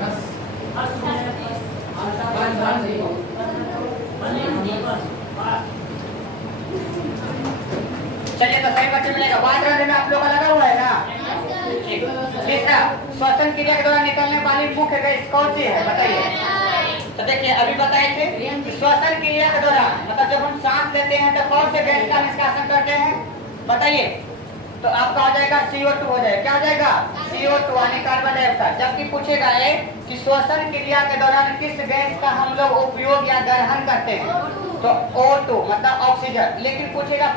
चलिए तो सही बच्चे मिलेगा। वातावरण में आप लोग का लगा हुआ है ना। तीसरा, श्वसन क्रिया के द्वारा निकलने वाली मुख्य गैस कौन सी है बताइए। तो देखिए अभी बताए थे श्वसन क्रिया के दौरान मतलब जब हम सांस लेते हैं तो कौन से गैस का निष्कासन करते हैं बताइए। तो आपका हो जाएगा CO2 हो जाएगा। क्या हो जाएगा? CO2 यानी कार्बन डाइऑक्साइड। जबकि पूछेगा ये कि श्वसन क्रिया के दौरान किस गैस का हम लोग उपयोग या ग्रहण करते हैं तो O2 मतलब ऑक्सीजन। लेकिन पूछेगा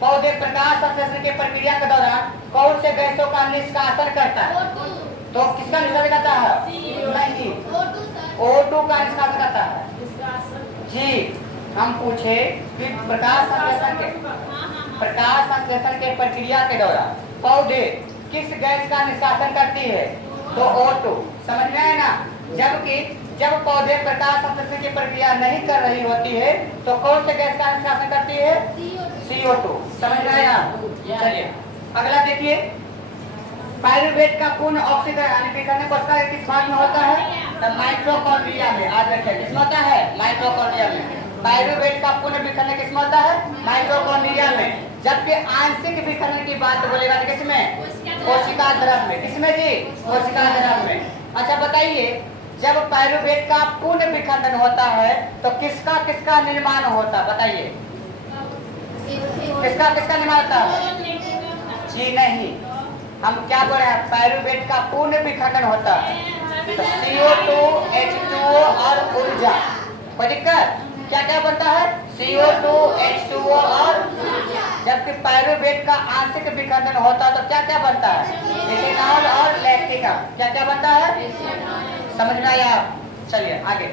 पौधे प्रकाश संश्लेषण की प्रक्रिया के दौरान कौन से गैसों का निष्कासन करता है तो किसका निष्कासन करता है? नहीं, O2 का निष्कासन करता है जी। हम पूछे कि प्रकाश संश्लेषण के प्रक्रिया के दौरान पौधे किस गैस का निष्कासन करती है तो O2। समझ में आया ना। जबकि जब पौधे प्रकाश संश्लेषण की प्रक्रिया नहीं कर रही होती है तो कौन से गैस का निष्कासन करती है? CO2। समझ में आया। चलिए अगला देखिए, पायरुवेट का पूर्ण ऑक्सीकरण यानी विखंडन कोशिका के किस भाग में होता है तो माइटोकॉन्ड्रिया में। आज रखिए किसमें होता है? माइटोकॉन्ड्रिया में। पायरुवेट का पूर्ण विखंडन किसमें होता है? माइटोकॉन्ड्रिया में। जबकि आंशिक विखंडन की बात बोलेगा तो किसमें? कोशिका द्रव में। किसमें जी? कोशिका द्रव में। अच्छा बताइए, जब पायरुवेट का पूर्ण विखंडन होता है तो किसका किसका निर्माण होता बताइए। किसका किसका निर्माण होता है? जी नहीं, हम क्या बोल रहे हैं? पायरुवेट का पूर्ण विखंडन होता है तो CO2 H2O और ऊर्जा। कोई दिक्कत? क्या क्या बनता है? CO2 H2O और जबकि पायरुवेट का आंशिक विखंडन होता है तो क्या क्या बनता है? इथेनॉल और लैक्टिक एसिड। क्या क्या बनता है? समझ में आया। चलिए आगे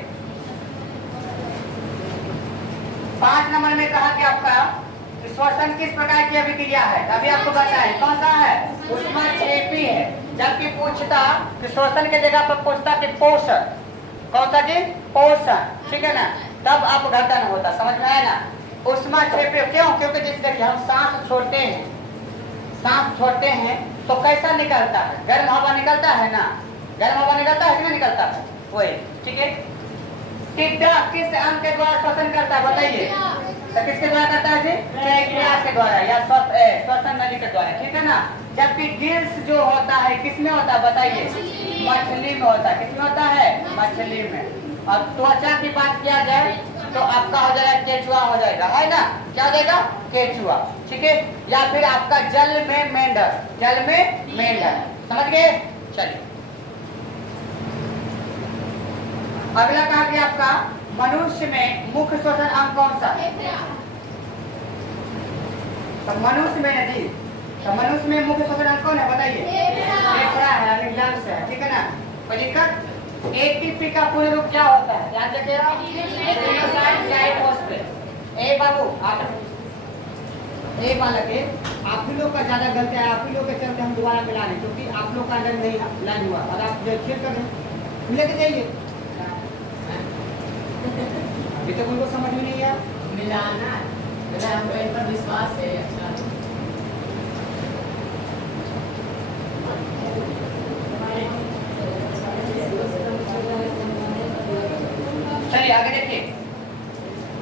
5 नंबर में कहा कि आपका श्वसन किस प्रकार की अभिक्रिया है। अभी आपको बताएं कौन सा है? ऊष्माक्षेपी है। जबकि पूछता कि श्वसन के जगह पर पूछता कि पोषण कौन सा जी? पोषण। ठीक है ना, तब आप घटन होता। समझ में आया ना। ऊष्माक्षेपी क्यों? क्योंकि जिस देखिए हम सांस छोड़ते हैं तो कैसा निकलता है? गर्म हवा निकलता है ना। गर्म हवा निकलता है कि नहीं निकलता है? वही। ठीक है। टिड्डा किस अंग के द्वारा श्वसन करता है बताइए। तो किसके द्वारा करता है जी? ट्रैकिया के द्वारा या श्वसन नली के द्वारा। ठीक है ना। जबकि गिल्स जो होता है किसमें होता है बताइए? मछली में होता है। किसमें होता है? मछली में। और त्वचा की बात किया जाए तो आपका हो जाएगा केचुआ हो जाएगा, है ना। क्या हो जाएगा? केचुआ। ठीक है। या फिर आपका जल में मेंढक। समझ गए। चलिए अगला कहा कि आपका मनुष्य में मुख्य श्वसन अंग कौन सा है? तो मनुष्य में है जी। तो मनुष्य में मुख्य श्वसन अंग कौन है बताइए? फेफड़ा है यानी लंग्स है। ठीक है ना। कोई दिक्कत? ATP का पूर्ण रूप क्या होता है? ध्यान रखिएगा। Adenosine triphosphate. ए बाबू आप ए बालक है, आप ही लोग का ज्यादा गलती है। आप ही लोग के चलते हम दोबारा मिला रहे क्योंकि आप लोग का अंदर नहीं लाइन हुआ और आप खेल कर रहे लेके जाइए। अभी तक उनको समझ में नहीं आया। मिलाना हमको इन पर विश्वास है। अच्छा चलिए आगे देखिए।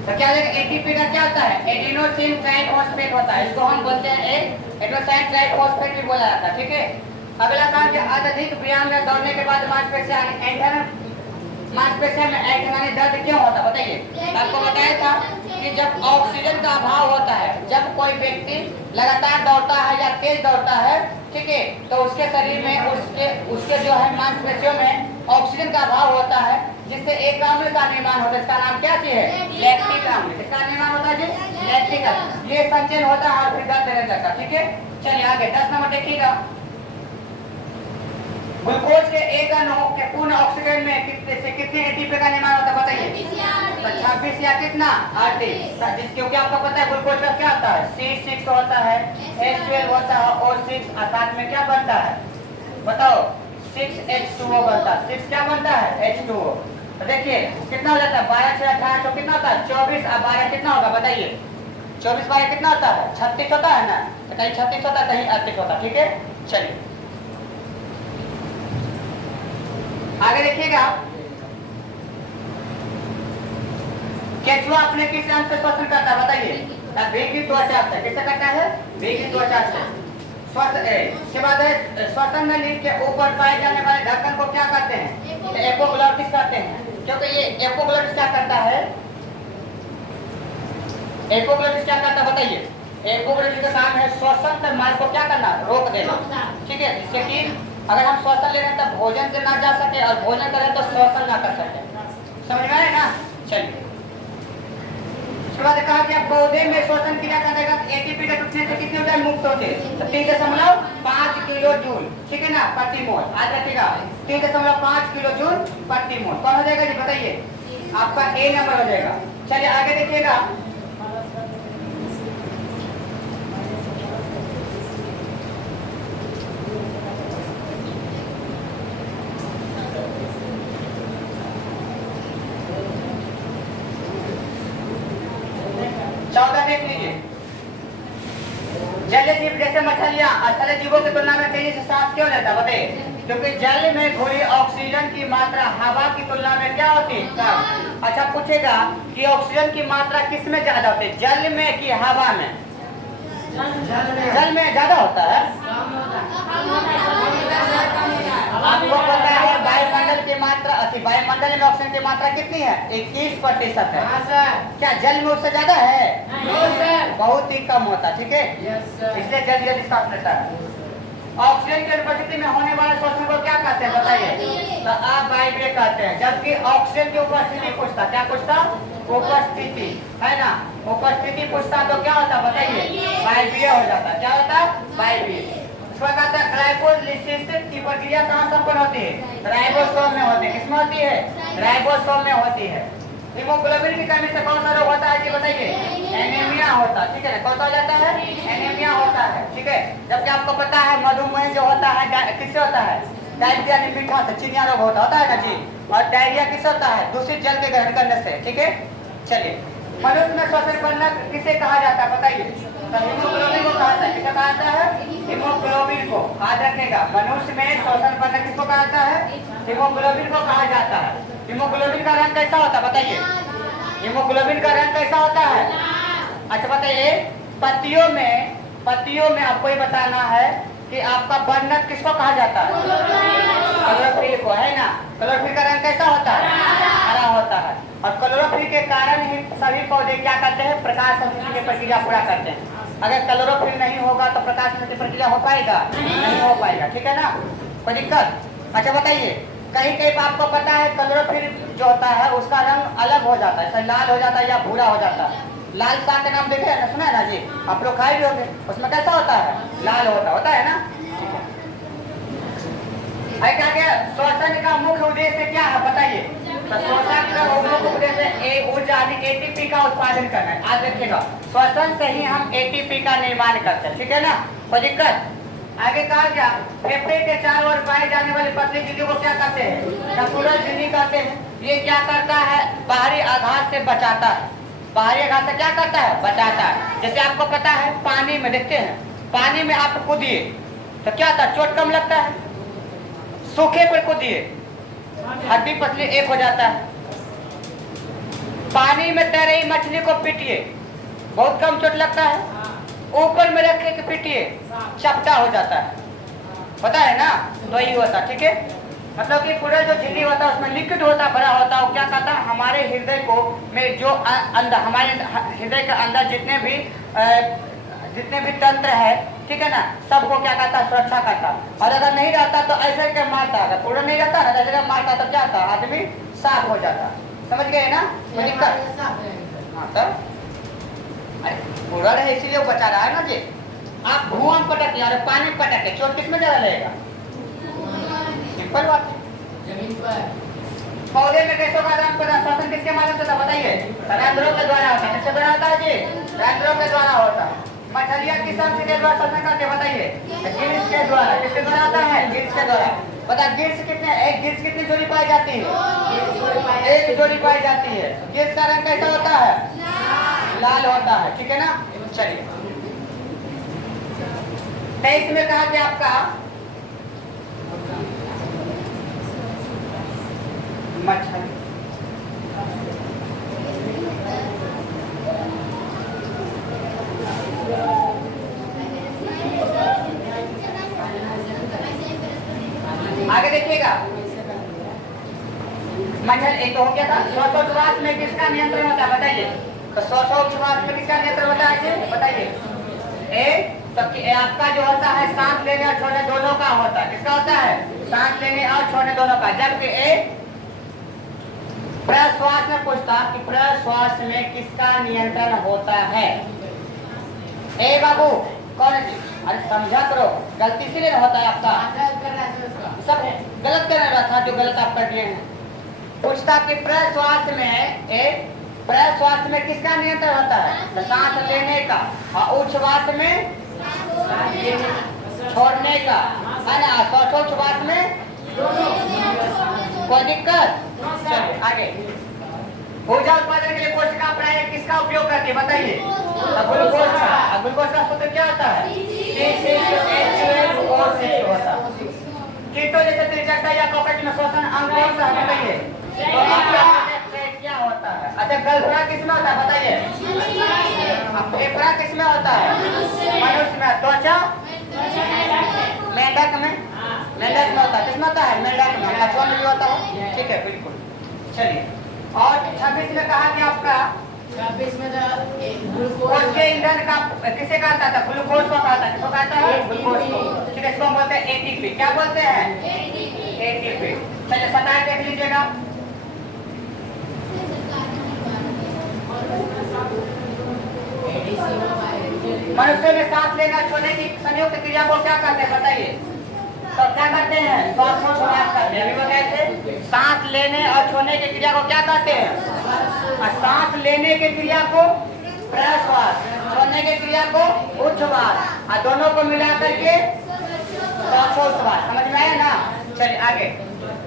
तो क्या ATP का क्या होता है? एडिनोसिन ट्राइफॉस्फेट होता है। इसको हम बोलते हैं एडिनोसाइन ट्राइफॉस्फेट भी बोला जाता है। ठीक है। अगला काम कि अत्यधिक व्यायाम या दौड़ने के बाद मांसपेशियां में ऐंठन दर्द क्यों होता है बताइए। आपको बताया था कि जब ऑक्सीजन का अभाव होता है, जब कोई व्यक्ति लगातार दौड़ता है या तेज दौड़ता है, ठीक है, तो उसके शरीर में उसके जो है मांसपेशियों में ऑक्सीजन का अभाव होता है जिससे एक अम्ल का निर्माण होता है। इसका नाम क्या है? लैक्टिक अम्ल। इसका निर्माण होता है जी लैक्टिक अम्ल। ये संचयन होता है और फिर दर्द देने लगता है। ठीक है। चलिए आगे 10 नंबर देखिएगा। ग्लूकोज के एक अणु के पूर्ण ऑक्सीजन में कितने ATP का निर्माण होता है बताइए। 26 या कितना? 38। क्योंकि आपको पता है ग्लूकोज का क्या होता है? C6 होता है, H12 होता है और 6 साथ में क्या बनता है बताओ? 6H2O बनता है। 6 क्या बनता है? H2O। तो देखिए कितना हो जाता है? 12 6 18 तो कितना होता है? 24 और 12 कितना होगा बताइए। 24 12 कितना होता है? 36 होता है ना। तो कहीं 36 होता है कहीं 38 होता है। ठीक है। चलिए आगे देखिएगा, केचुआ अपने किस अंग से श्वसन करता है बताइए? भीगी त्वचा से। किससे करता है? भीगी त्वचा से। इसके बाद श्वसन नली के ऊपर पाए जाने वाले ढक्कन को क्या कहते हैं? एपोग्लॉटिस कहते हैं। क्योंकि ये एपोग्लॉटिस क्या करता है? एपोग्लॉटिस क्या करता है बताइए? एपोग्लॉटिस का काम है श्वसन के मार्ग को क्या करना? रोक देना। ठीक है, जिससे कि अगर हम श्वसन ले रहे हैं तब भोजन से ना जा सके और भोजन करें तो श्वसन ना कर सके। समझ में आया ना? चलिए, उसके बाद कहा कि पौधे में श्वसन क्रिया करने का एटीपी के टूटने से कितने ऊर्जा मुक्त होते हैं? तो 3.5 किलो जूल, ठीक है ना, प्रति मोल। आज रखिएगा 3.5 किलो जूल प्रति मोल। कौन हो जाएगा जी बताइए? आपका ए नंबर हो जाएगा। चलिए आगे देखिएगा, देख लीजिए। जलीय जीव जैसे मछलियां स्थलीय जीवों की तुलना में तेजी से सांस क्यों लेता बताइए? क्योंकि जल में घुली ऑक्सीजन की मात्रा हवा की तुलना में क्या होती है? अच्छा, पूछेगा कि ऑक्सीजन की मात्रा किस में ज्यादा होती है, जल में कि हवा में? जल में ज्यादा होता है। आपको पता है वायुमंडल की मात्रा, वायुमंडल में ऑक्सीजन की मात्रा कितनी है? 21% है। क्या जल में उससे ज्यादा है? बहुत ही कम होता है। ठीक है, इसलिए जल्दी जल्दी सांस लेता है। ऑक्सीजन की उपस्थिति में होने वाले श्वसन को क्या कहते हैं बताइए? तो अवायवीय कहते हैं। जबकि ऑक्सीजन की उपस्थिति पूछता, क्या पूछता? उपस्थिति, है ना, उपस्थिति पूछता तो क्या होता बताइए? वायवीय हो जाता। क्या होता? वायवीय। ग्लाइकोलिसिस की प्रक्रिया कहाँ संपन्न होती है? राइबोसोम में होती है। किसमें होती है? राइबोसोम में होती है। हीमोग्लोबिन की कमी से कौन सा रोग होता है जी बताइए? एनीमिया होता है। ठीक है ना, कौन सा हो जाता है? एनीमिया होता है। ठीक है, जबकि आपको पता है मधुमेह जो होता है किससे होता है? डायरिया यानी मीठा से, चिनिया रोग होता है ना जी। और डायरिया किससे होता है? दूषित जल के ग्रहण करने से। ठीक है, चलिए, मनुष्य में श्वसन प्रणाली किसे कहा जाता है बताइए? हीमोग्लोबिन को कहा जाता है। किसे कहा जाता है? हीमोग्लोबिन को। याद रखिएगा, मनुष्य में श्वसन प्रणाली किसको कहा जाता है? हीमोग्लोबिन को कहा जाता है। हीमोग्लोबिन का रंग कैसा होता है बताइए? हीमोग्लोबिन का रंग कैसा होता है? अच्छा बताइए, पत्तियों में आपको ये बताना है कि आपका वर्णक किसको कहा जाता है? क्लोरोफिल को, है ना। क्लोरोफिल का रंग कैसा होता है? हरा होता है। और क्लोरोफिल के कारण ही सभी पौधे क्या करते हैं? प्रकाश संश्लेषण की प्रक्रिया पूरा करते हैं। अगर क्लोरोफिल नहीं होगा तो प्रकाश संश्लेषण की प्रक्रिया हो पाएगा? नहीं हो पाएगा। ठीक है ना, कोई दिक्कत? अच्छा बताइए, कहीं कहीं आपको पता है क्लोरोफिल जो होता है उसका रंग अलग हो जाता है, जैसे लाल हो जाता है या भूरा हो जाता है। लाल साग का नाम देखे है ना, सुना है ना जी? आप लोग खाए भी होंगे। उसमें कैसा होता है? लाल होता है ना। क्या श्वसन का मुख्य उद्देश्य क्या है बताइए? तो श्वसन का मुख्य उद्देश्य ऊर्जा एटीपी का उत्पादन करना है। आज देखिएगा, श्वसन से ही हम एटीपी का निर्माण करते हैं। ठीक है ना, कोई दिक्कत? आगे कहा गया, फेफड़े के चारों ओर पाए जाने वाले पतली झिल्ली को क्या कहते हैं? नकुलर झिल्ली कहते हैं। ये क्या करता है? बाहरी आघात से बचाता है। बाहरी आघात से क्या करता है? बचाता है। जैसे आपको पता है पानी में देखते हैं, पानी में आप कूदिए तो क्या था? चोट कम लगता है। सूखे पर कूदिए, हड्डी पतली एक हो जाता है। पानी में तैर रही मछली को पीटिए, बहुत कम चोट लगता है। ऊपर में रखे के पीटिए, चपटा हो जाता है। पता है ना, तो यही होता। ठीक है, मतलब कि पूरा जो झिल्ली होता है उसमें लिक्विड होता है, भरा होता है। वो क्या कहता है? हमारे हृदय को में जो अंदर, हमारे हृदय के अंदर जितने भी तंत्र है, ठीक है ना, सबको क्या कहता है? सुरक्षा करता। और अगर नहीं रहता तो ऐसे क्या मारता, अगर पूरा नहीं रहता ना, जैसे मारता तो क्या होता? आदमी साफ हो जाता। समझ गए ना? कोई दिक्कत? हाँ, तब पूरा रहे इसीलिए वो बचा रहा है ना जी। आप धुआं पटके और पानी पटके, चोट किसमें ज्यादा लगेगा? सिंपल बात है। जमीन पर पौधे में गैसों का आदान प्रदान श्वसन किसके माध्यम से होता बताइए? रंध्रों के द्वारा होता है। किसके द्वारा होता है जी? रंध्रों के द्वारा होता है। मछलियां किस अंग के द्वारा श्वसन करते बताइए? गिल्स के द्वारा। किसके द्वारा होता है? गिल्स के द्वारा। बता, गिल्स कितनी जोड़ी पाई जाती है? एक जोड़ी पाई जाती है। गिल्स का रंग कैसा होता है? लाल होता है। ठीक है ना, चलिए। 23 में कहा कि आपका मच्छर। आगे देखिएगा, मच्छर एक तो हो गया था। श्वासोच्छ्वास में किसका नियंत्रण होता है बताइए? तो श्वासोच्छ्वास में किसका नियंत्रण होता है बताइए? तो आपका जो होता है सांस लेने और छोड़ने दोनों का होता है। किसका होता है? सांस लेने और छोड़ने दोनों का। जबकि प्रश्वास में पूछता कि प्रश्वास में किसका नियंत्रण होता है? बाबू कौन है? अरे समझा करो, गलती से नहीं होता है आपका, सब गलत कर रहा था जो गलत आप कर दिए हैं। पूछता कि प्रश्वास में किसका नियंत्रण होता है? तो सांस लेने का, और उच्छ्वास में छोड़ने का, है ना? श्वासोच्छ्वास में कोई दिक्कत? चलिए आगे। ऊर्जा उत्पादन के लिए कोशिका प्राय किसका उपयोग करती है बताइए? ग्लूकोज का। ग्लूकोज का सूत्र क्या होता है? कीटो जैसे त्रिचक्का या कॉकट में श्वसन अंग कौन सा है बताइए? क्या होता है? अच्छा, गलभरा किसमें होता है बताइए? फेफड़ा किसमें होता है? मनुष्य में। त्वचा मेंढक में होता है। किसमें होता है? मेंढक में। कछुआ में भी होता है। ठीक है, बिल्कुल। चलिए, और 26 में कहा कि आपका 26 में ग्लूकोज के ईंधन का किसे कहता था? ग्लूकोज को कहता है। किसको कहता है? ग्लूकोज को। ठीक है, इसको बोलते हैं एटीपी। क्या बोलते हैं? एटीपी। चलिए 27 देख लीजिएगा। मनुष्य में सांस लेना छोड़ने की संयुक्त क्रिया को क्या कहते हैं बताइए? तो क्या करते हैं? श्वासोच्छ्वास करते हैं। अभी बताए थे, सांस लेने और छोड़ने की क्रिया को क्या कहते हैं? और सांस लेने की क्रिया को प्रश्वास, छोड़ने की क्रिया को उच्छ्वास, और दोनों को मिला करके श्वासोच्छ्वास। समझ में आया ना? चलिए आगे।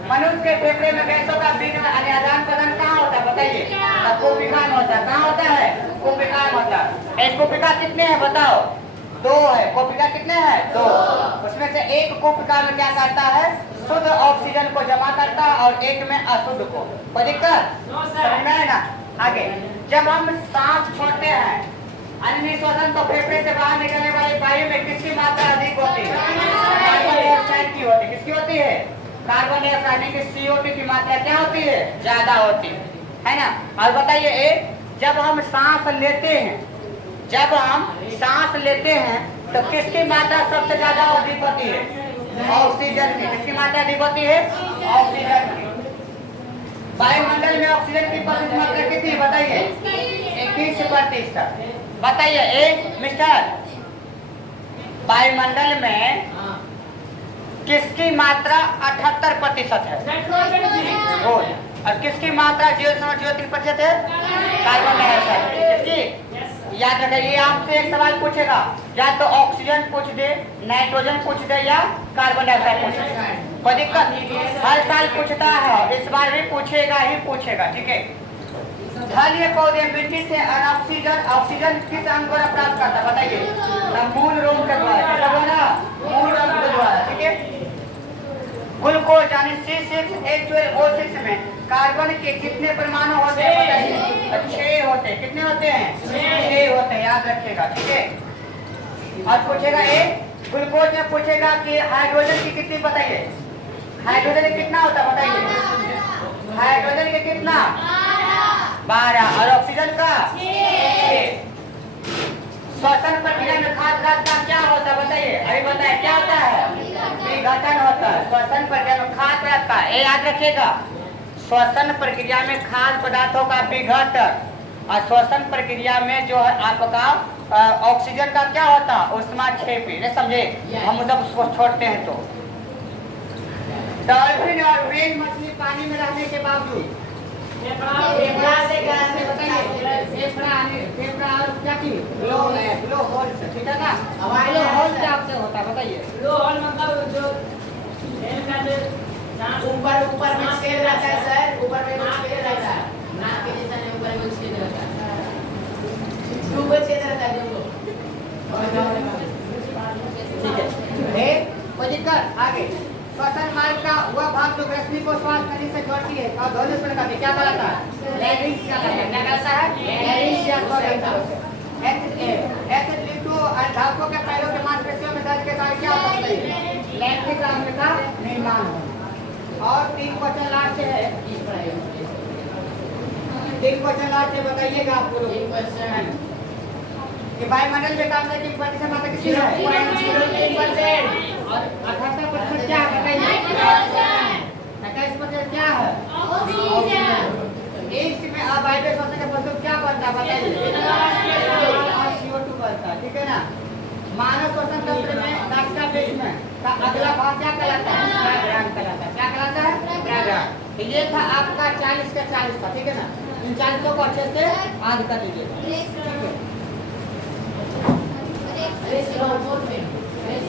मनुष्य के फेफड़े में गैसों का आदान प्रदान कहाँ होता है बताइए? कोशिका में होता है। कहाँ होता है? कोशिका में होता है। एक कोशिका कितने हैं बताओ? 2 है। कोशिका कितने हैं? 2। उसमें से एक कोशिका में क्या करता है? शुद्ध ऑक्सीजन को जमा करता है और एक में अशुद्ध को। कोई दिक्कत? समझ में आया ना? आगे, जब हम सांस छोड़ते हैं अनिश्वसन तो फेफड़े से बाहर निकलने वाली वायु में किसकी मात्रा अधिक होती है? कार्बन डाइऑक्साइड की होती है। किसकी होती है? कार्बन डाइऑक्साइड की। CO2 की मात्रा क्या होती है? ज्यादा होती है ना? और बताइए, जब हम सांस लेते हैं तो किसकी मात्रा सबसे ज्यादा अधिक होती है? ऑक्सीजन की। किसकी मात्रा अधिक होती है? ऑक्सीजन की। वायुमंडल में ऑक्सीजन की प्रतिशत मात्रा कितनी है बताइए? 21%। बताइए मिस्टर, वायुमंडल में किसकी मात्रा 78% है? और किसकी मात्रा 0.03% है? Carbon dioxide. किसकी? याद रखिए, ये आपसे एक सवाल पूछेगा, या तो ऑक्सीजन पूछ दे, नाइट्रोजन पूछ दे, या कार्बन डाइऑक्साइड पूछ दे। कोई दिक्कत? हर साल पूछता है, इस बार भी पूछेगा ही पूछेगा। ठीक है। जलीय पौधे मिट्टी से ऑक्सीजन किस अंग द्वारा प्राप्त करता है बताइए? मूल रोम के द्वारा। मूल रोम के द्वारा। ठीक है। ग्लूकोज यानी C6H12O6 में कार्बन के कितने परमाणु होते हैं बताइए? 6 होते हैं। कितने होते हैं? 6 होते हैं, याद रखिएगा। ठीक है। और पूछेगा ग्लूकोज में पूछेगा कि हाइड्रोजन की कितनी बताइए? हाइड्रोजन कितना होता है बताइए? हाइड्रोजन के कितना? 12। और ऑक्सीजन का 6। श्वसन प्रक्रिया में खाद्य पदार्थ का क्या होता है बताइए? अभी बताए क्या होता है? विघटन होता है। श्वसन प्रक्रिया में खाद्य पदार्थ का, याद रखिएगा, श्वसन प्रक्रिया में खाद्य पदार्थों का विघटन, और श्वसन प्रक्रिया में जो है आपका ऑक्सीजन का क्या होता है? ऊष्माक्षेपी। नहीं समझे? हम जब उसको छोड़ते हैं तो डॉल्फिन और व्हेल मछली पानी में रहने के बावजूद फेफड़ा और क्या की ब्लो होल से, ठीक है ना? ब्लो होल क्या आपसे होता है बताइए? ब्लो होल मतलब जो ऊपर में छेद रहता है सर, ऊपर में छेद रहता है, नाक के जैसा नहीं, ऊपर में छेद रहता है, ऊपर छेद रहता है जो। ठीक है। कोई दिक्कत? आगे श्वसन मार्ग का वह भाग जो रश्मि को श्वास नली से जोड़ती है और ध्वनि उत्पन्न करती है क्या कहलाता है? लैरिंक्स कहलाता है। लैरिंक्स या स्वरयंत्र। एथलीटो और धावकों के पैरों के मांसपेशियों में दर्द के कारण क्या होता है? लैक्टिक अम्ल का निर्माण होना। और 3 क्वेश्चन लास्ट है। 3 क्वेश्चन लास्ट है, बताइएगा आप लोग। कि वायुमंडल में कार्बन डाइऑक्साइड की प्रतिशत मात्रा कितनी है? 0.03%। और 78% क्या है बताइए? 21% क्या है? ऑक्सीजन। ईस्ट में अवायवीय श्वसन के फलस्वरूप क्या बनता है बताइए? और CO2 बनता है, ठीक है ना। मानव श्वसन तंत्र में नासिका पेश में का अगला भाग क्या कहलाता है? प्राग्राण कहलाता है। क्या कहलाता है? प्राग्राण। तो ये था आपका 40 का 40 था, ठीक है ना। इन 40 को अच्छे से याद कर लीजिएगा, ठीक है।